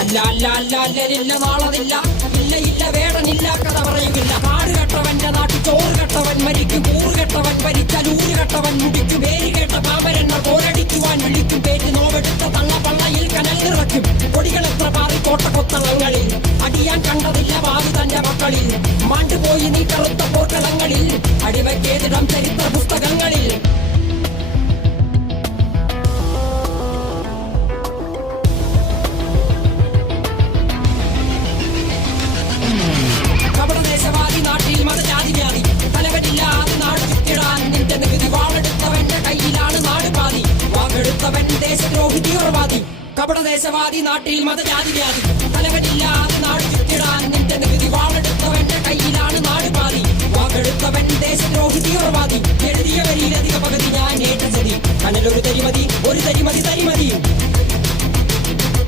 അല്ല അല്ല അല്ല അല്ലലില്ല നാളതില്ല, ഇല്ല ഇല്ല വേടനില്ല കഥ പറയുകില്ല. കാട് കെട്ടവന്റെ നാട്ടിൽ ചോറ് കെട്ടവൻ മരിക്കും, കൂറ് കെട്ടവൻ ഭരിച്ചാൽ ഊര് കെട്ടവൻ മുടിക്കും. പേര് കേട്ട പാമ്പരെണ്ണ പോരടിക്കുവാൻ വിളിക്കും, പേര് നോവെടുത്ത തള്ള പള്ളയിൽ കനൽ നിറയ്ക്കും. കൊടികൾ എത്ര പാറി കോട്ടക്കൊത്തളങ്ങളിൽ, അടിയാൻ കണ്ടതില്ല ഭാവി തന്റെ മക്കളിൽ. മാണ്ടുപോയി നീ കറുത്ത പോർക്കളങ്ങളിൽ, അടിവയ്ക്കേതിടം ചരിത്ര പുസ്തകങ്ങളിൽ. കപടദേശവാദി നാട്ടിൽ മതജാതി വ്യാധി, തലവനില്ലാതെ നാട് ചുറ്റിടാൻ നിന്റെ നികുതി. വാളെടുത്തവന്റെ കയ്യിലാണ് നാട് പാതി, വാക്കെടുത്തവൻ ദേശദ്രോഹി തീവ്രവാദി. കപടദേശവാദി നാട്ടിൽ മതജാതി വ്യാധി, തലവനില്ലാതെ നാട് ചുറ്റിടാൻ നിന്റെ നികുതി. വാളെടുത്തവന്റെ കയ്യിലാണ് നാട് പാതി, വാക്കെടുത്തവൻ ദേശദ്രോഹി തീവ്രവാദി. എഴുതിയ വരിയിലധിക പകുതി ഞാൻ ഏറ്റ ചതി, കനലൊരു തരിമതി ഒരു തരിമതി തരിമതി.